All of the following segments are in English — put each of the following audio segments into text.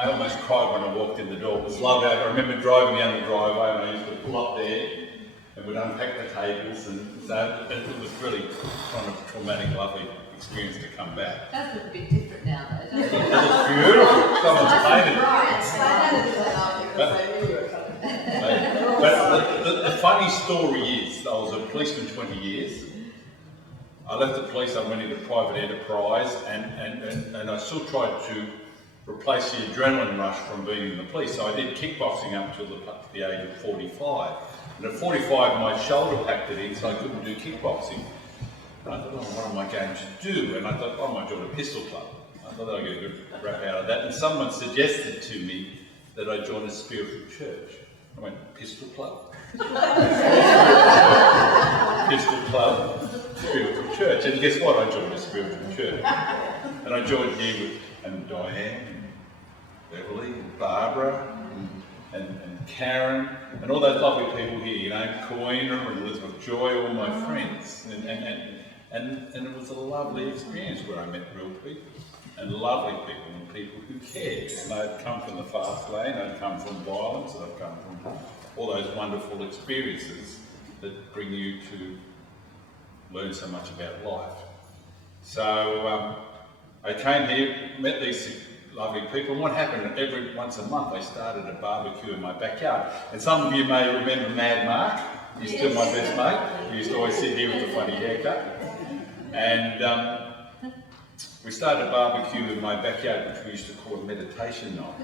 I almost cried when I walked in the door. It was lovely. I remember driving down the driveway and I used to pull up there and we'd unpack the tables, and so it was really kind of traumatic, lovely experience to come back. It does look a bit different now though, doesn't it? It's beautiful. Someone's painted it. But the funny story is, I was a policeman 20 years. I left the police, I went into private enterprise, and I still tried to replace the adrenaline rush from being in the police. So I did kickboxing up to the age of 45. And at 45, my shoulder packed it in, so I couldn't do kickboxing. And I thought, oh, what am I going to do? And I thought, oh, I might join a pistol club. I thought I'd get a good rap out of that. And someone suggested to me that I join a spiritual church. I went, pistol club? Pistol club, spiritual church. And guess what? I joined a spiritual church. And I joined here with Diane, and Beverly, and Barbara, and Karen, and all those lovely people here, you know, Coina and Elizabeth Joy, all my friends. And it was a lovely experience where I met real people, and lovely people, and people who cared. And I'd come from the fast lane, I'd come from violence, and I'd come from all those wonderful experiences that bring you to learn so much about life. So I came here, met these lovely people, and what happened, every once a month I started a barbecue in my backyard. And some of you may remember Mad Mark. He's still my best mate. He used to always sit here with a funny haircut. And we started a barbecue in my backyard, which we used to call a meditation night.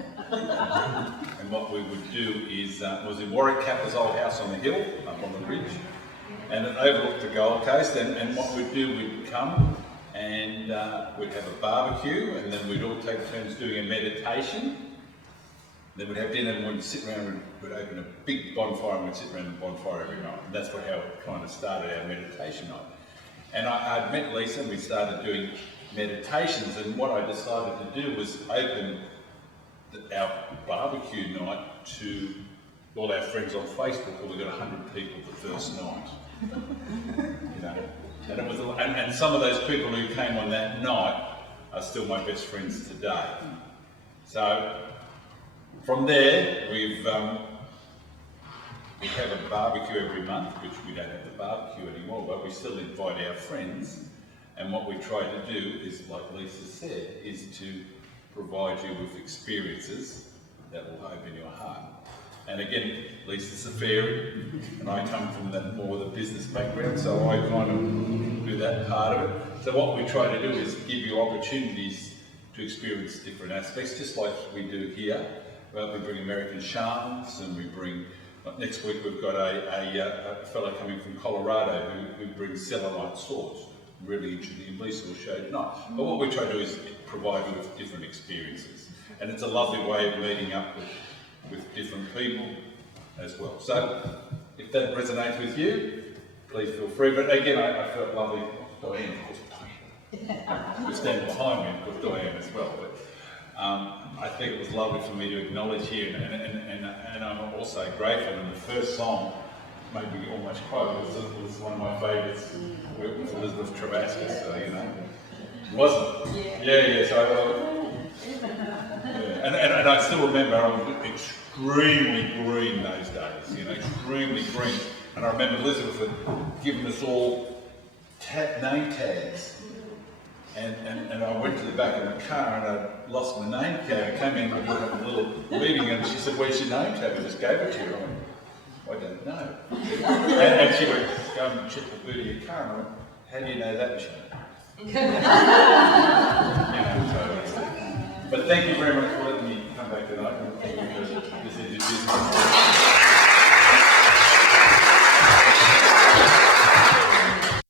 And what we would do is, it was in Warwick Kappa's old house on the hill, up on the ridge, and it overlooked the Gold Coast. And what we'd do, we'd come and we'd have a barbecue, and then we'd all take turns doing a meditation. Then we'd have dinner, and we'd sit around and we'd open a big bonfire, and we'd sit around the bonfire every night. And that's how it kind of started our meditation night. And I'd met Lisa, and we started doing meditations, and what I decided to do was open our barbecue night to all our friends on Facebook, and we got 100 people the first night. You know, and it was, and some of those people who came on that night are still my best friends today. So from there, we have a barbecue every month, which we don't have the barbecue anymore, but we still invite our friends. And what we try to do is, like Lisa said, is to provide you with experiences that will open your heart. And again, Lisa's a fairy, and I come from more the business background, so I kind of do that part of it. So what we try to do is give you opportunities to experience different aspects, just like we do here. Well, we bring American shamans, and we bring, next week we've got a fellow coming from Colorado who brings selenite swords. Really interesting, and Lisa will show you tonight. But what we try to do is provide you with different experiences. And it's a lovely way of meeting up with different people as well. So, if that resonates with you, please feel free. But again, I felt lovely. Diane, of course, we stand behind me, of course, Diane as well. But I think it was lovely for me to acknowledge here, and I'm also grateful. And the first song made me almost cry. It was one of my favourites with Elizabeth Travascus, so you know. Wasn't it? Yeah, so and I still remember I was extremely green those days, you know, extremely green. And I remember Elizabeth had given us all name tags. And I went to the back of the car and I lost my name tag. I came in and we had a little meeting, and she said, "Where's your name tag?" I just gave it to her. I went, "I don't know." and she went, "Go and check the boot of your car." And I went, "How do you know that, Michelle?" But thank you very much for letting me come back tonight, and thank you for this introduction.